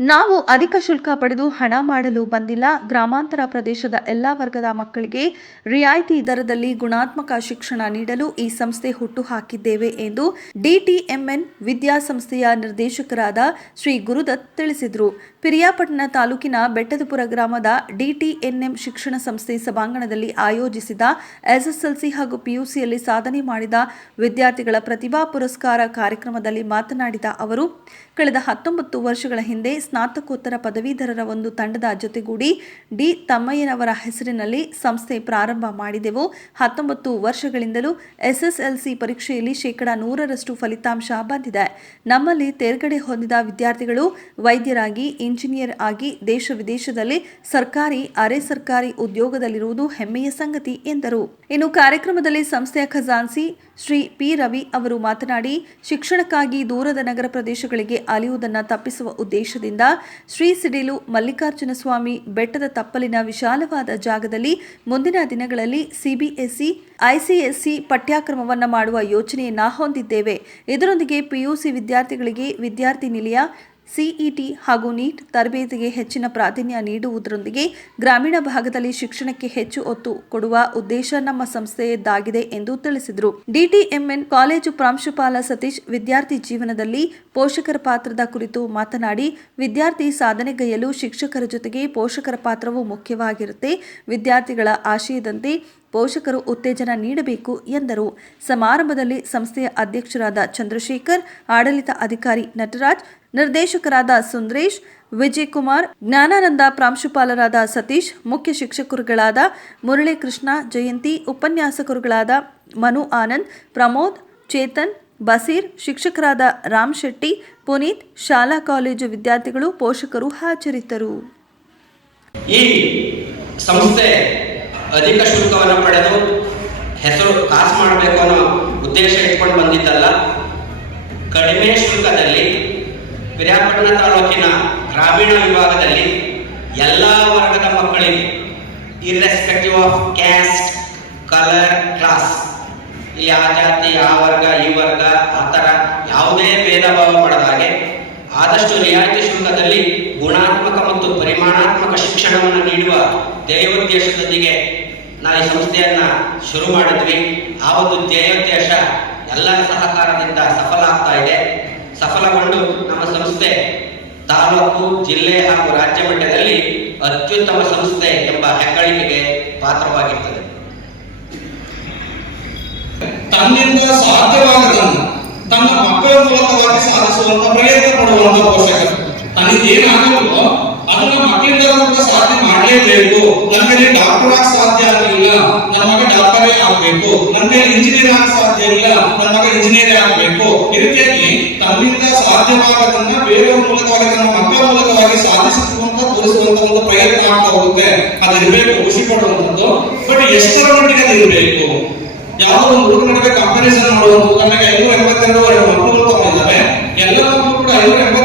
ನಾವು ಅಧಿಕ ಶುಲ್ಕ ಪಡೆದು ಹಣ ಮಾಡಲು ಬಂದಿಲ್ಲ. ಗ್ರಾಮಾಂತರ ಪ್ರದೇಶದ ಎಲ್ಲಾ ವರ್ಗದ ಮಕ್ಕಳಿಗೆ ರಿಯಾಯಿತಿ ದರದಲ್ಲಿ ಗುಣಾತ್ಮಕ ಶಿಕ್ಷಣ ನೀಡಲು ಈ ಸಂಸ್ಥೆ ಹುಟ್ಟುಹಾಕಿದ್ದೇವೆ ಎಂದು ಡಿಟಿಎಂಎನ್ ವಿದ್ಯಾಸಂಸ್ಥೆಯ ನಿರ್ದೇಶಕರಾದ ಶ್ರೀ ಗುರುದತ್ ತಿಳಿಸಿದರು. ಪಿರಿಯಾಪಟ್ಟಣ ತಾಲೂಕಿನ ಬೆಟ್ಟದಪುರ ಗ್ರಾಮದ ಡಿಟಿಎನ್ಎಂ ಶಿಕ್ಷಣ ಸಂಸ್ಥೆ ಸಭಾಂಗಣದಲ್ಲಿ ಆಯೋಜಿಸಿದ ಎಸ್ಎಸ್ಎಲ್ಸಿ ಹಾಗೂ ಪಿಯುಸಿಯಲ್ಲಿ ಸಾಧನೆ ಮಾಡಿದ ವಿದ್ಯಾರ್ಥಿಗಳ ಪ್ರತಿಭಾ ಪುರಸ್ಕಾರ ಕಾರ್ಯಕ್ರಮದಲ್ಲಿ ಮಾತನಾಡಿದ ಅವರು, ಕಳೆದ 19 ವರ್ಷಗಳ ಹಿಂದೆ ಸ್ನಾತಕೋತ್ತರ ಪದವೀಧರರ ಒಂದು ತಂಡದ ಜೊತೆಗೂಡಿ ಡಿ ತಮ್ಮಯ್ಯನವರ ಹೆಸರಿನಲ್ಲಿ ಸಂಸ್ಥೆ ಪ್ರಾರಂಭ ಮಾಡಿದೆವು. 19 ವರ್ಷಗಳಿಂದಲೂ ಎಸ್ಎಸ್ಎಲ್ಸಿ ಪರೀಕ್ಷೆಯಲ್ಲಿ 100% ಫಲಿತಾಂಶ ಬಂದಿದೆ. ನಮ್ಮಲ್ಲಿ ತೇರ್ಗಡೆ ಹೊಂದಿದ ವಿದ್ಯಾರ್ಥಿಗಳು ವೈದ್ಯರಾಗಿ, ಇಂಜಿನಿಯರ್ ಆಗಿ ದೇಶ ವಿದೇಶದಲ್ಲಿ ಸರ್ಕಾರಿ, ಅರೆ ಸರ್ಕಾರಿ ಉದ್ಯೋಗದಲ್ಲಿರುವುದು ಹೆಮ್ಮೆಯ ಸಂಗತಿ ಎಂದರು. ಇನ್ನು ಕಾರ್ಯಕ್ರಮದಲ್ಲಿ ಸಂಸ್ಥೆಯ ಖಜಾನ್ಸಿ ಶ್ರೀ ಪಿ ರವಿ ಅವರು ಮಾತನಾಡಿ, ಶಿಕ್ಷಣಕ್ಕಾಗಿ ದೂರದ ನಗರ ಪ್ರದೇಶಗಳಿಗೆ ಅಲೆಯುವುದನ್ನು ತಪ್ಪಿಸುವ ಉದ್ದೇಶದಿಂದ ಶ್ರೀ ಸಿಡಿಲು ಮಲ್ಲಿಕಾರ್ಜುನ ಸ್ವಾಮಿ ಬೆಟ್ಟದ ತಪ್ಪಲಿನ ವಿಶಾಲವಾದ ಜಾಗದಲ್ಲಿ ಮುಂದಿನ ದಿನಗಳಲ್ಲಿ ಸಿಬಿಎಸ್ಇ, ಐಸಿಎಸ್ಸಿ ಪಠ್ಯಕ್ರಮವನ್ನು ಮಾಡುವ ಯೋಚನೆಯನ್ನ ಹೊಂದಿದ್ದೇವೆ. ಇದರೊಂದಿಗೆ ಪಿಯುಸಿ ವಿದ್ಯಾರ್ಥಿಗಳಿಗೆ ವಿದ್ಯಾರ್ಥಿ ನಿಲಯ, ಸಿಇಟಿ ಹಾಗೂ ನೀಟ್ ತರಬೇತಿಗೆ ಹೆಚ್ಚಿನ ಪ್ರಾಧಾನ್ಯ ನೀಡುವುದರೊಂದಿಗೆ ಗ್ರಾಮೀಣ ಭಾಗದಲ್ಲಿ ಶಿಕ್ಷಣಕ್ಕೆ ಹೆಚ್ಚು ಒತ್ತು ಕೊಡುವ ಉದ್ದೇಶ ನಮ್ಮ ಸಂಸ್ಥೆಯದ್ದಾಗಿದೆ ಎಂದು ತಿಳಿಸಿದರು. ಡಿಟಿಎಂಎನ್ ಕಾಲೇಜು ಪ್ರಾಂಶುಪಾಲ ಸತೀಶ್ ವಿದ್ಯಾರ್ಥಿ ಜೀವನದಲ್ಲಿ ಪೋಷಕರ ಪಾತ್ರದ ಕುರಿತು ಮಾತನಾಡಿ, ವಿದ್ಯಾರ್ಥಿ ಸಾಧನೆಗೈಯಲು ಶಿಕ್ಷಕರ ಜೊತೆಗೆ ಪೋಷಕರ ಪಾತ್ರವೂ ಮುಖ್ಯವಾಗಿರುತ್ತೆ. ವಿದ್ಯಾರ್ಥಿಗಳ ಆಶಯದಂತೆ ಪೋಷಕರು ಉತ್ತೇಜನ ನೀಡಬೇಕು ಎಂದರು. ಸಮಾರಂಭದಲ್ಲಿ ಸಂಸ್ಥೆಯ ಅಧ್ಯಕ್ಷರಾದ ಚಂದ್ರಶೇಖರ್, ಆಡಳಿತ ಅಧಿಕಾರಿ ನಟರಾಜ್, ನಿರ್ದೇಶಕರಾದ ಸುಂದರೇಶ್, ವಿಜಯಕುಮಾರ್, ಜ್ಞಾನಾನಂದ, ಪ್ರಾಂಶುಪಾಲರಾದ ಸತೀಶ್, ಮುಖ್ಯ ಶಿಕ್ಷಕರುಗಳಾದ ಮುರಳೀಕೃಷ್ಣ, ಜಯಂತಿ, ಉಪನ್ಯಾಸಕರುಗಳಾದ ಮನು ಆನಂದ್, ಪ್ರಮೋದ್, ಚೇತನ್, ಬಸೀರ್, ಶಿಕ್ಷಕರಾದ ರಾಮ್ ಶೆಟ್ಟಿ, ಪುನೀತ್, ಶಾಲಾ ಕಾಲೇಜು ವಿದ್ಯಾರ್ಥಿಗಳು, ಪೋಷಕರು ಹಾಜರಿದ್ದರು. ಈ ಸಂಸ್ಥೆ ಅಧಿಕ ಶುಲ್ಕವನ್ನು ಪಡೆದು ಹೆಸರು ಕಾಸು ಮಾಡಬೇಕು ಅನ್ನೋ ಉದ್ದೇಶ ಇಟ್ಕೊಂಡು ಬಂದಿದ್ದಲ್ಲ. ಕಡಿಮೆ ಶುಲ್ಕದಲ್ಲಿ ಪಿರಿಯಾಪಟ್ಟಣ ತಾಲೂಕಿನ ಗ್ರಾಮೀಣ ವಿಭಾಗದಲ್ಲಿ ಎಲ್ಲ ವರ್ಗದ ಮಕ್ಕಳಿಗೆ irrespective of caste, colour, class, ಆ ಜಾತಿ, ಆ ವರ್ಗ, ಈ ವರ್ಗ, ಆ ಥರ ಯಾವುದೇ ಭೇದ ಭಾವ ಮಾಡದ ಹಾಗೆ ಆದಷ್ಟು ರಿಯಾಯಿತಿ ಶುಲ್ಕದಲ್ಲಿ ಗುಣಾತ್ಮಕ ಮತ್ತು ಪರಿಮಾಣಾತ್ಮಕ ಶಿಕ್ಷಣವನ್ನು ನೀಡುವ ಧ್ಯೇಯೋದ್ದೇಶದೊಂದಿಗೆ ನಾವು ಈ ಸಂಸ್ಥೆಯನ್ನ ಶುರು ಮಾಡಿದ್ವಿ. ಆ ಒಂದು ಧ್ಯೇಯೋದ್ದೇಶ ಎಲ್ಲರ ಸಹಕಾರದಿಂದ ಸಫಲ ಆಗ್ತಾ ಇದೆ. ಸಫಲಗೊಂಡು ನಮ್ಮ ಸಂಸ್ಥೆ ತಾಲೂಕು, ಜಿಲ್ಲೆ ಹಾಗೂ ರಾಜ್ಯ ಮಟ್ಟದಲ್ಲಿ ಅತ್ಯುತ್ತಮ ಸಂಸ್ಥೆ ಎಂಬ ಹೆಗ್ಗಳಿಕೆಗೆ ಪಾತ್ರವಾಗಿರ್ತದೆ. ತನ್ನಿಂದ ಸಾಧ್ಯವಾಗದನ್ನು ತನ್ನ ಮಕ್ಕಳ ಮೂಲಕವಾಗಿ ಸಾಧಿಸುವಂತ ಪ್ರಯತ್ನ ಪಡುವಂತ ಪೋಷಕರು, ತನ್ನಿಂದ ಏನಾಗಲ್ವೋ ಅದನ್ನ ಮಕ್ಕಳಿಂದ ಕೂಡ ಸಾಧನೆ ಮಾಡಲೇಬೇಕು. ನನ್ನ ಕೈಲಿ ಡಾಕ್ಟರ್ ಆಗ ಸಾಧ್ಯ ಆಗಲಿಲ್ಲ, ನನ್ನ ಮಗ ಡಾಕ್ಟರೇ ಆಗಬೇಕು. ನನ್ನ ಕೈಲಿ ಇಂಜಿನಿಯರ್ ಆಗ ಸಾಧ್ಯ ಇಲ್ಲ, ನನ್ನ ಮಗ ಇಂಜಿನಿಯರೇ ಆಗಬೇಕು. ಈ ರೀತಿಯಾಗಿ ತನ್ನಿಂದ ಸಾಧ್ಯವಾಗದನ್ನ ಬೇರೆಯವ್ರ ಮೂಲಕವಾಗಿ ತನ್ನ ಮಕ್ಕಳ ಮೂಲಕವಾಗಿ ಸಾಧಿಸುವಂತ ತೋರಿಸುವಂತ ಒಂದು ಪ್ರಯತ್ನ ಆಗ್ತಾ ಹೋಗುತ್ತೆ. ಅದಿರ್ಬೇಕು, ಖುಷಿ ಪಡುವಂಥದ್ದು. ಬಟ್ ಎಷ್ಟರ ಮಟ್ಟಿಗೆ ಅದಿರ್ಬೇಕು? ಯಾವುದೋ ಒಂದು ಹುಡುಗ ನಡುವೆ ಕಂಪಾರಿಸನ್ ಮಾಡುವಂಥದ್ದು. ನನಗೆ 582 ಮಕ್ಕಳು ತಗೊಂಡಿದ್ದಾರೆ, ಎಲ್ಲ ಮಕ್ಕಳು ಕೂಡ 582